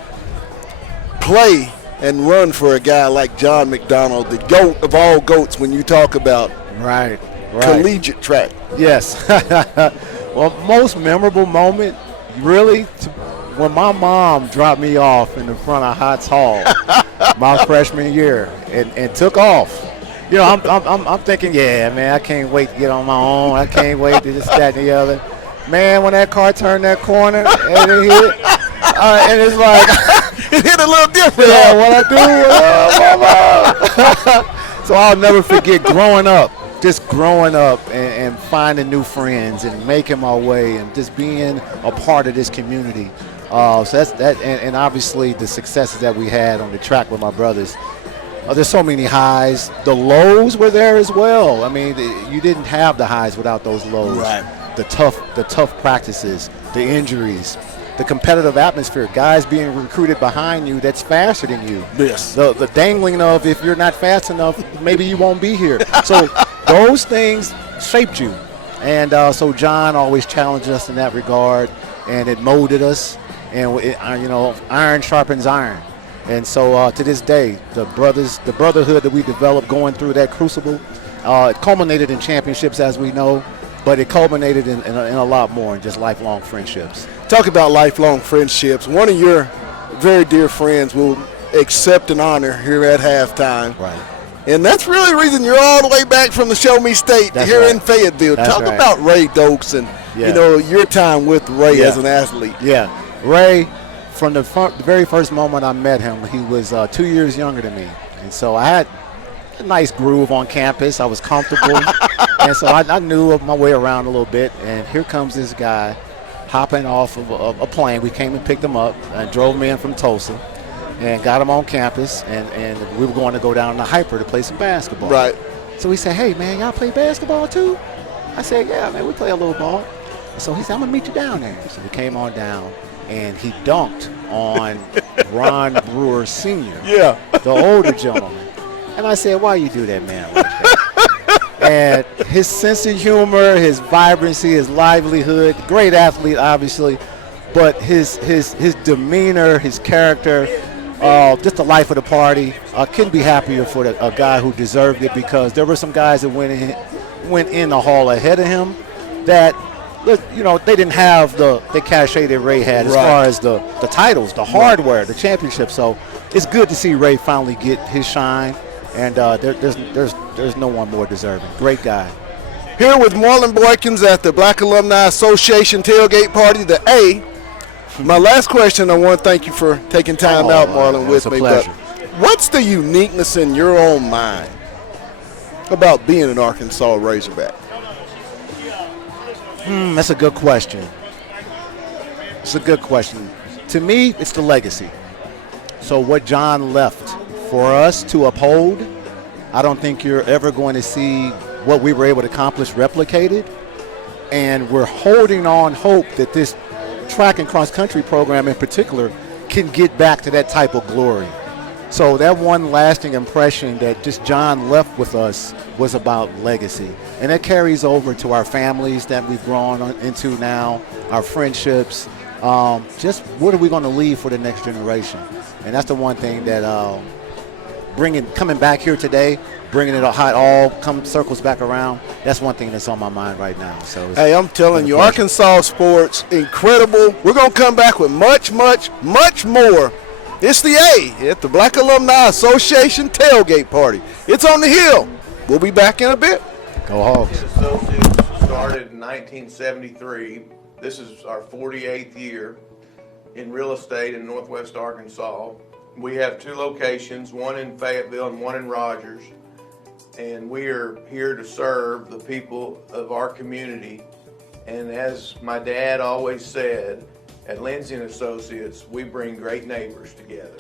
play and run for a guy like John McDonald, the GOAT of all GOATs when you talk about collegiate track. Yes. Well, most memorable moment, really, when my mom dropped me off in the front of Hotz Hall my freshman year and took off. I'm thinking, yeah, man, I can't wait to get on my own. I can't wait to just that and the other. Man, when that car turned that corner and it hit, and it's like it hit a little different. Yeah, what I do? So I'll never forget growing up and finding new friends and making my way and just being a part of this community. So that's that, and obviously the successes that we had on the track with my brothers. There's so many highs. The lows were there as well. I mean, you didn't have the highs without those lows. Right. The tough practices, the injuries, the competitive atmosphere, guys being recruited behind you that's faster than you. Yes. The dangling of if you're not fast enough, maybe you won't be here. So those things shaped you. And so John always challenged us in that regard, and it molded us. And iron sharpens iron. And so to this day, the brotherhood that we developed going through that crucible, it culminated in championships, as we know, but it culminated in a lot more, in just lifelong friendships. Talk about lifelong friendships. One of your very dear friends will accept an honor here at halftime. Right. And that's really the reason you're all the way back from the Show Me State in Fayetteville. Talk about Ray Dokes and your time with Ray as an athlete. Yeah, Ray, from the very first moment I met him, he was 2 years younger than me. And so I had a nice groove on campus. I was comfortable. And so I knew my way around a little bit. And here comes this guy hopping off of a plane. We came and picked him up and drove him in from Tulsa and got him on campus. And we were going to go down to Hyper to play some basketball. Right. So he said, hey, man, y'all play basketball too? I said, yeah, man, we play a little ball. So he said, I'm going to meet you down there. So we came on down, and he dunked on Ron Brewer Sr., the older gentleman. And I said, why you do that, man, like that? And his sense of humor, his vibrancy, his livelihood, great athlete, obviously, but his demeanor, his character, just the life of the party. Couldn't be happier for a guy who deserved it, because there were some guys that went in the hall ahead of him that, you know, they didn't have the cachet that Ray had as far as the titles, the hardware, the championship. So it's good to see Ray finally get his shine, and there's no one more deserving. Great guy. Here with Marlon Boykins at the Black Alumni Association tailgate party, the A. My last question, I want to thank you for taking time out, Marlon, with me. Pleasure. But what's the uniqueness in your own mind about being an Arkansas Razorback? That's a good question. It's a good question. To me, it's the legacy. So what John left for us to uphold, I don't think you're ever going to see what we were able to accomplish replicated. And we're holding on hope that this track and cross country program in particular can get back to that type of glory. So that one lasting impression that just John left with us was about legacy. And that carries over to our families that we've grown into now, our friendships. Just what are we going to leave for the next generation? And that's the one thing that coming back here today, bringing it all circles back around. That's one thing that's on my mind right now. So hey, I'm telling you, Arkansas sports, incredible. We're going to come back with much, much, much more. It's the A at the Black Alumni Association tailgate party. It's on the Hill. We'll be back in a bit. Go Hogs. Associates started in 1973. This is our 48th year in real estate in Northwest Arkansas. We have two locations, one in Fayetteville and one in Rogers. And we are here to serve the people of our community. And as my dad always said, at Lindsay & Associates, we bring great neighbors together.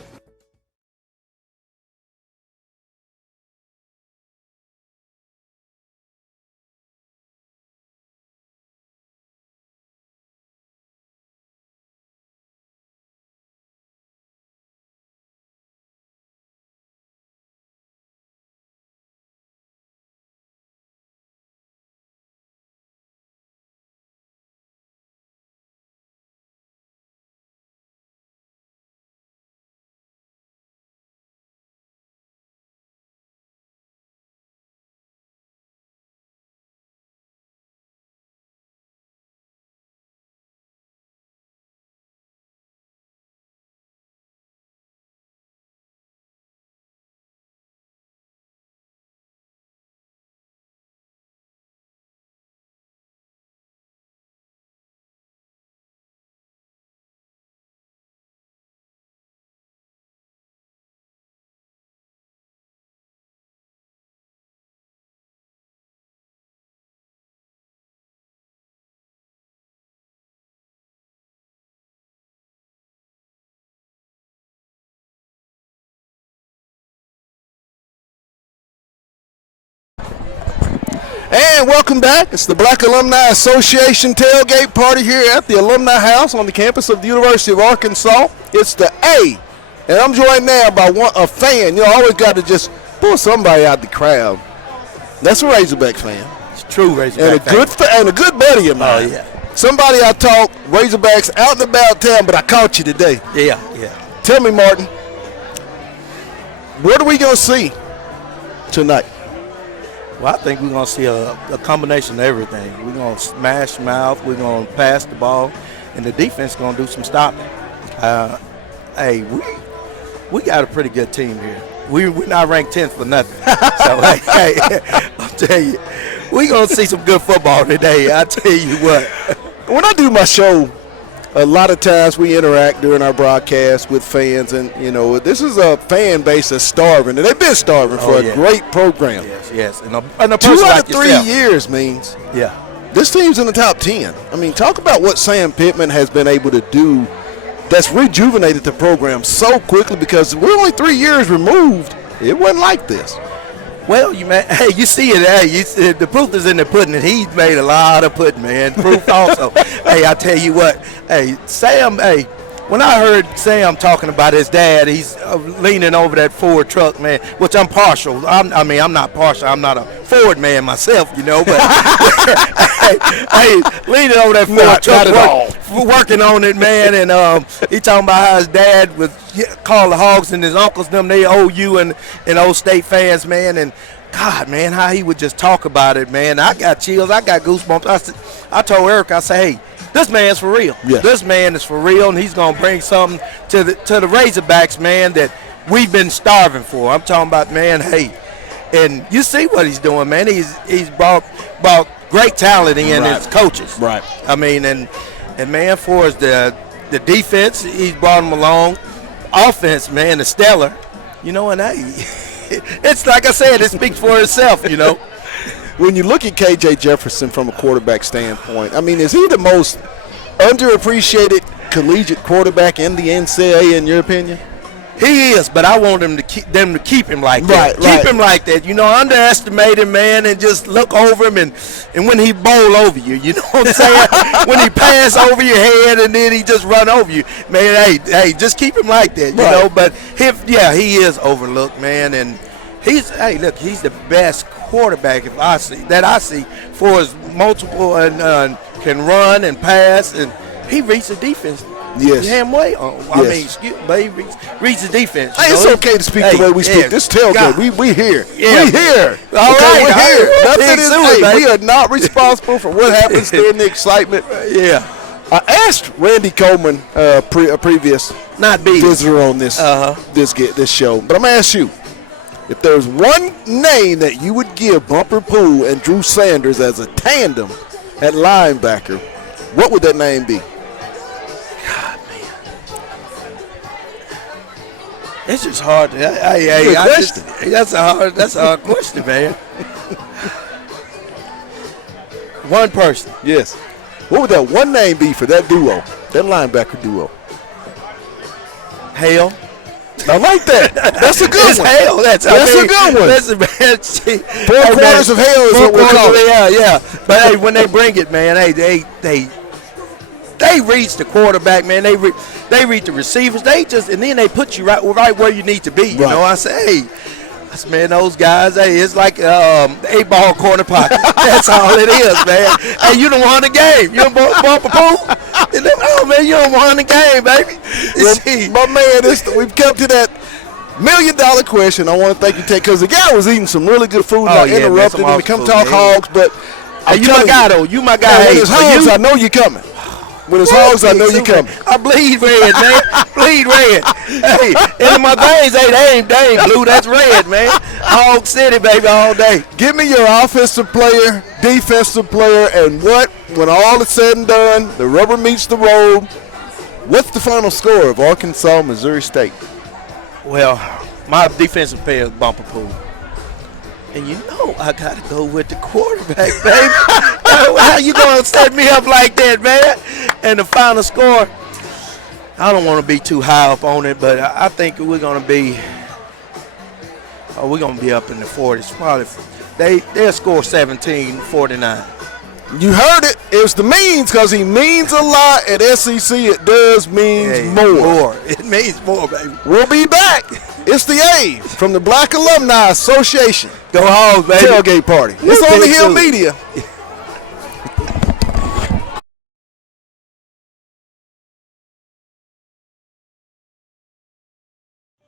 And welcome back. It's the Black Alumni Association tailgate party here at the Alumni House on the campus of the University of Arkansas. It's the A. And I'm joined now by a fan. You know, I always got to just pull somebody out the crowd. That's a Razorback fan. It's true Razorback fan. And a good buddy of mine. Oh, yeah. Somebody I talk Razorbacks out and about town, but I caught you today. Yeah. Tell me, Martin, what are we going to see tonight? Well, I think we're going to see a combination of everything. We're going to smash mouth. We're going to pass the ball. And the defense is going to do some stopping. Hey, we got a pretty good team here. We're not ranked 10th for nothing. So, hey, I'll tell you, we're going to see some good football today. I tell you what. When I do my show a lot of times we interact during our broadcast with fans, and this is a fan base that's starving, and they've been starving for a great program. Yes. And a 2 person out like of 3 yourself. years means Yeah. this team's in the top 10. I mean, talk about what Sam Pittman has been able to do that's rejuvenated the program so quickly, because we're only 3 years removed. It wasn't like this. Well, you see it. Hey, the proof is in the pudding, and he's made a lot of pudding, man. Proof also. Hey, I tell you what. Hey, Sam. Hey, when I heard Sam talking about his dad, he's leaning over that Ford truck, man. Which I'm partial. I'm not partial. I'm not a Ford man myself, But hey, leaning over that Ford truck, working on it, man. And he talking about how his dad would call the Hogs and his uncles them. They owe you and old State fans, man. And God, man, how he would just talk about it, man. I got chills. I got goosebumps. I told Eric, I said, hey, this man's for real. Yes. This man is for real, and he's going to bring something to the Razorbacks, man, that we've been starving for. I'm talking about, man, hey, and you see what he's doing, man. He's brought great talent in his coaches. Right. I mean, and man, for the defense, he's brought them along. Offense, man, is stellar. And hey, it's like I said, it speaks for itself, When you look at KJ Jefferson from a quarterback standpoint, I mean, is he the most underappreciated collegiate quarterback in the NCAA, in your opinion? He is, but I want them to keep him like that. Keep him like that. Underestimate him, man, and just look over him, and when he bowl over you, you know what I'm saying? When he pass over your head and then he just run over you, man. Hey, just keep him like that, you know. But he is overlooked, man, and he's the best quarterback I see for his multiple and can run and pass, and he reads the defense. Yes. Damn way. But he reads the defense. Hey, it's okay to speak the way we speak. This tailgate, we here. Yeah. We here. All right, we're here. Nothing is. we We are not responsible for what happens during the excitement. Yeah. I asked Randy Coleman, a previous visitor on this show, but I'm gonna ask you, if there's one name that you would give Bumper Poole and Drew Sanders as a tandem at linebacker, what would that name be? It's just hard. That's a hard question, man. One person. Yes. What would that one name be for that duo, that linebacker duo? Hale. I like that. That's a good one. Hale. That's a good one. That's a 4 quarters of hell is what we're calling it. Yeah. But hey, when they bring it, man, they reach the quarterback, man. They reach the receivers. And then they put you right where you need to be. You know, I say, hey, man, those guys, hey, it's like 8-ball corner pocket. That's all it is, man. Hey, you done won the game. You done bump a pool. Oh, man, you done won the game, baby. My man, we've come to that $1 million question. I want to thank you, Ted, because the guy was eating some really good food. I interrupted him to come talk hogs, but hey, you my guy, though. You my guy. When it's hogs, I know you're coming. When it's hogs, I know you're coming. I bleed red, man. Bleed red. Hey, and my veins, they ain't blue. That's red, man. Hog City, baby, all day. Give me your offensive player, defensive player, and when all is said and done, the rubber meets the road, what's the final score of Arkansas, Missouri State? Well, my defensive player is Bumper Poole. And I got to go with the quarterback, baby. How you going to set me up like that, man? And the final score, I don't want to be too high up on it, but I think we're going to be up in the 40s. Probably they'll score 17-49. You heard it. It's the means, because he means a lot at SEC. It does mean more. It means more, baby. We'll be back. It's the A from the Black Alumni Association. Go Hogs, baby. Tailgate party. It's on the Hill Media.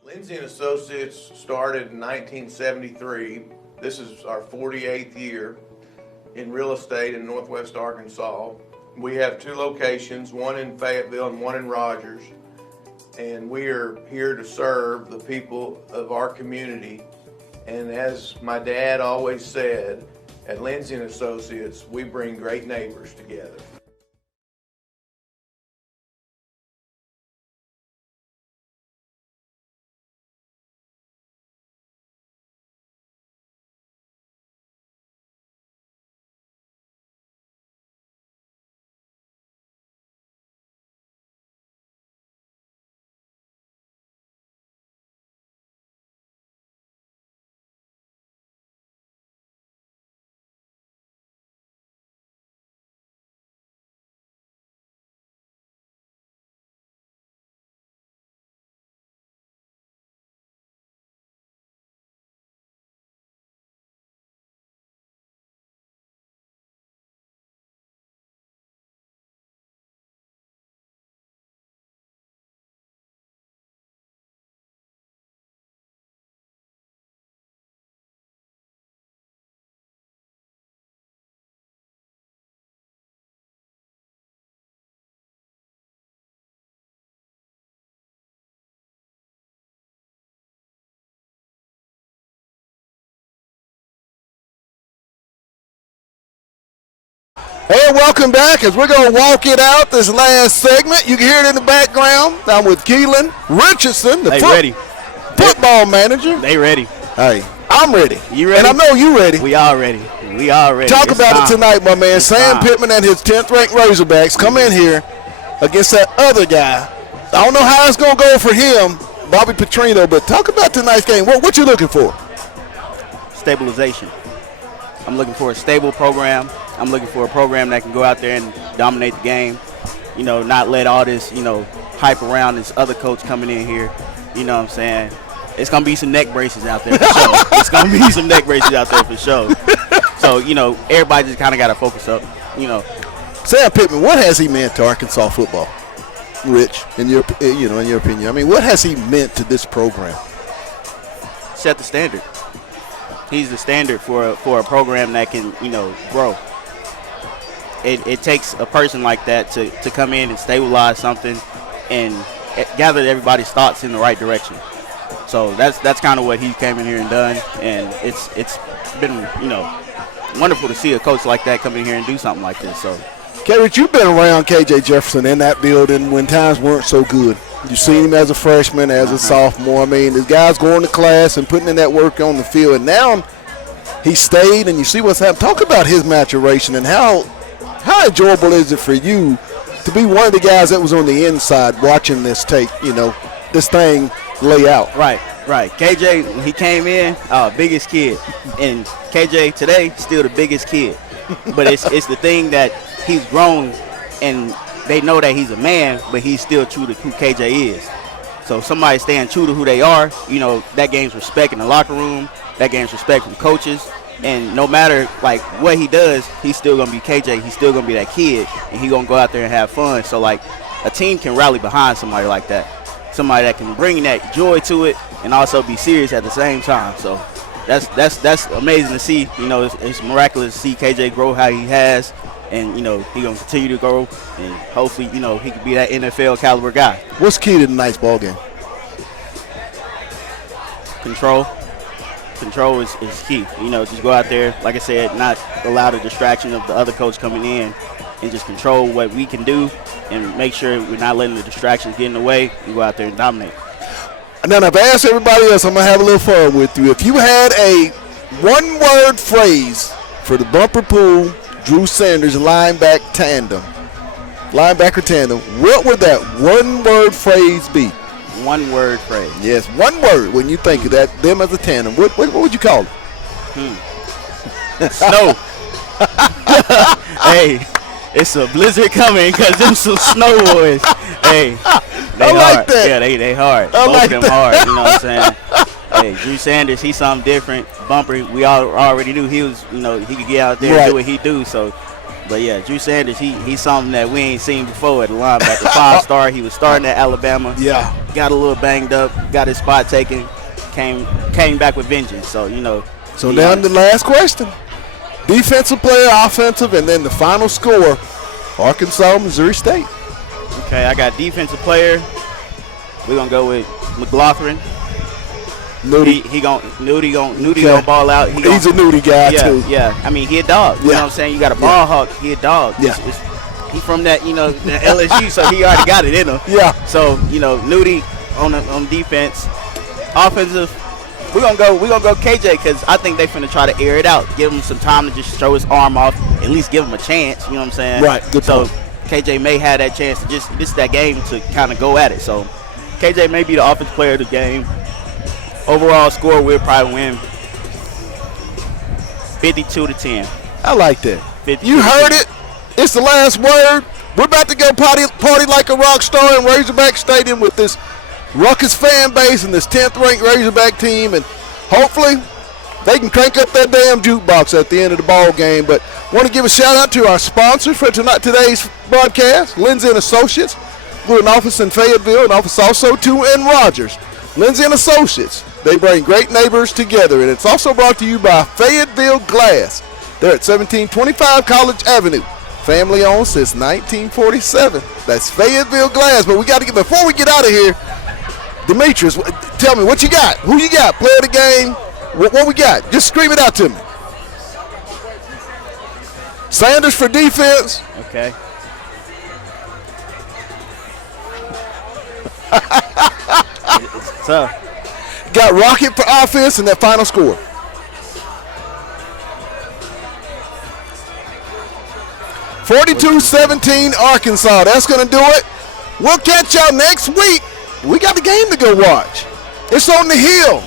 Lindsay & Associates started in 1973. This is our 48th year in real estate in Northwest Arkansas. We have 2 locations, one in Fayetteville and one in Rogers. And we are here to serve the people of our community. And as my dad always said, at Lindsay & Associates, we bring great neighbors together. And welcome back as we're going to walk it out this last segment. You can hear it in the background. I'm with Keelan Richardson, the football manager. They ready. Hey, I'm ready. You ready? And I know you ready. We all ready. Talk about it tonight, my man. Sam Pittman and his 10th-ranked Razorbacks come in here against that other guy. I don't know how it's going to go for him, Bobby Petrino, but talk about tonight's game. What you looking for? Stabilization. I'm looking for a stable program. I'm looking for a program that can go out there and dominate the game. You know, not let all this, hype around this other coach coming in here. You know what I'm saying? It's going to be some neck braces out there for sure. It's going to be some neck braces out there for sure. So, everybody just kind of got to focus up, Sam Pittman, what has he meant to Arkansas football? Rich, in your opinion. I mean, what has he meant to this program? Set the standard. He's the standard for a program that can, grow. It takes a person like that to come in and stabilize something and gather everybody's thoughts in the right direction. So that's kind of what he came in here and done, and it's been wonderful to see a coach like that come in here and do something like this. So, Rich, you've been around KJ Jefferson in that building when times weren't so good. You've seen him as a freshman, as a sophomore. I mean, this guy's going to class and putting in that work on the field, and now he stayed, and you see what's happening. Talk about his maturation and how enjoyable is it for you to be one of the guys that was on the inside watching this tape, this thing lay out. Right. KJ, when he came in, biggest kid. And KJ today, still the biggest kid. But it's the thing that he's grown, and they know that he's a man, but he's still true to who KJ is. So somebody staying true to who they are, that game's respect in the locker room, that game's respect from coaches. And no matter what he does, he's still gonna be KJ. He's still gonna be that kid, and he's gonna go out there and have fun. So a team can rally behind somebody like that, somebody that can bring that joy to it and also be serious at the same time. So that's amazing to see. It's miraculous to see KJ grow how he has, and he gonna continue to grow, and hopefully he can be that NFL caliber guy. What's key to tonight's ball game? Control is key. Just go out there, like I said, not allow the distraction of the other coach coming in, and just control what we can do and make sure we're not letting the distractions get in the way and go out there and dominate. And then I've asked everybody else, I'm going to have a little fun with you. If you had a one-word phrase for the bumper pool, Drew Sanders linebacker tandem, what would that one-word phrase be? One-word phrase. Yes, one word. When you think of that, them as a tandem, what would you call it? Snow. Hey, it's a blizzard coming because them some snow boys. Hey, they I like hard. that. Yeah, they hard. I Both like of them that. hard. You know what I'm saying? Hey, Drew Sanders, he's something different. Bumper, we already knew he was. He could get out there and do what he do. So. But yeah, Drew Sanders, he's something that we ain't seen before at the linebacker. 5-star, he was starting at Alabama. Yeah. Got a little banged up, got his spot taken, came back with vengeance. So, So now the last question. Defensive player, offensive, and then the final score, Arkansas, Missouri State. Okay, I got defensive player. We're going to go with McLaughlin. Nudie. Nudie gonna ball out. He's a Nudie guy too. Yeah. I mean, he a dog. You know what I'm saying? You got a ball hawk. He a dog. Yeah. He from that, the LSU, so he already got it in him. Yeah. So Nudie on defense, offensive. We're gonna go KJ because I think they finna try to air it out, give him some time to just throw his arm off, at least give him a chance. You know what I'm saying? Right. Good so point. KJ may have that chance to this that game to kind of go at it. So KJ may be the offensive player of the game. Overall score, we'll probably win 52-10. I like that. You heard it. It's the last word. We're about to go party like a rock star in Razorback Stadium with this ruckus fan base and this 10th-ranked Razorback team, and hopefully they can crank up that damn jukebox at the end of the ball game. But want to give a shout-out to our sponsors for today's broadcast, Lindsay & Associates. We're an office in Fayetteville, an office also, too, in Rogers. Lindsay & Associates. They bring great neighbors together, and it's also brought to you by Fayetteville Glass. They're at 1725 College Avenue. Family owned since 1947. That's Fayetteville Glass. But before we get out of here, Demetrius, tell me what you got. Who you got? Player of the game. What we got? Just scream it out to me. Sanders for defense. Okay. It's tough. Got Rocket for offense and that final score. (42-17) Arkansas. That's going to do it. We'll catch y'all next week. We got the game to go watch. It's on the hill.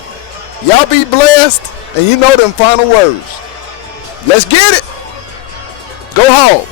Y'all be blessed, and you know them final words. Let's get it. Go home.